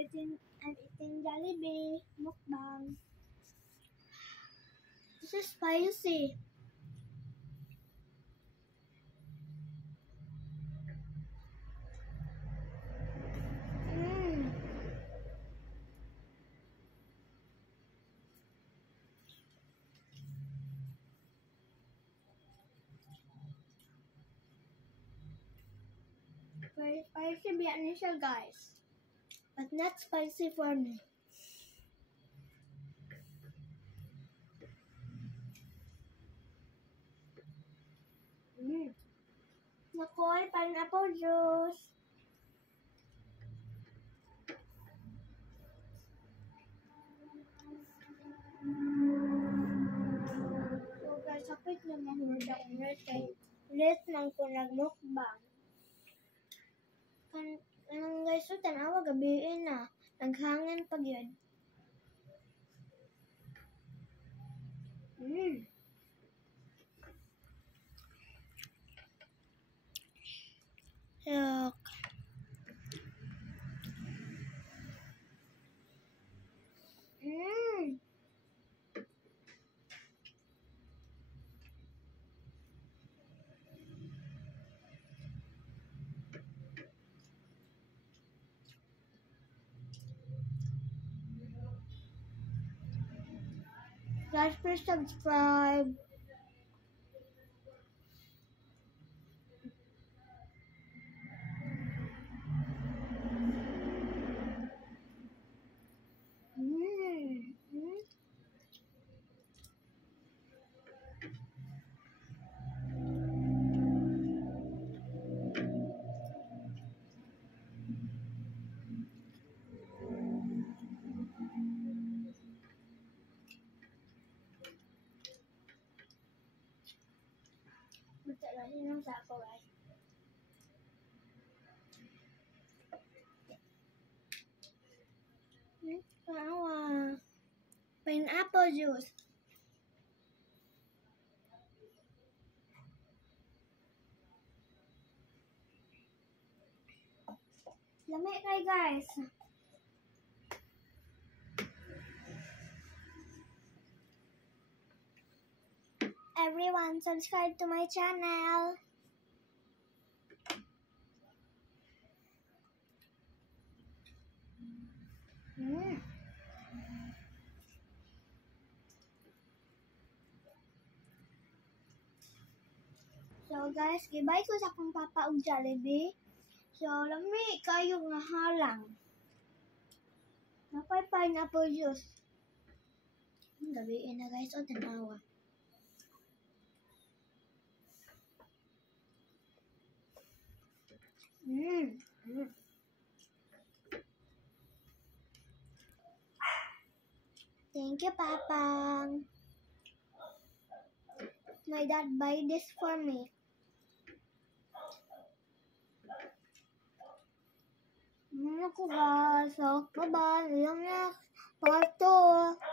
I'm eating Jollibee mukbang. This is spicy. Very spicy biyak siya, guys. But not spicy for me. Nakoy, pineapple juice. So guys, sapit na mahulog akong rate. Rate man ko nagmukbang. Kanang guys, so tanawa gabiin na. Naghangin pag yun. Yuck. Guys, please subscribe. Minum sa ako, guys. Wow. Pineapple juice. Lami kay guys. Everyone, subscribe to my channel. So guys, gibay ko sa akong papa og Jollibee. So lami kayo nga halang. Napay pineapple juice. Gabiin na guys, o tanawa. Thank you, Papa. My dad buy this for me. Ako guys, so bye-bye. Yung next part 2.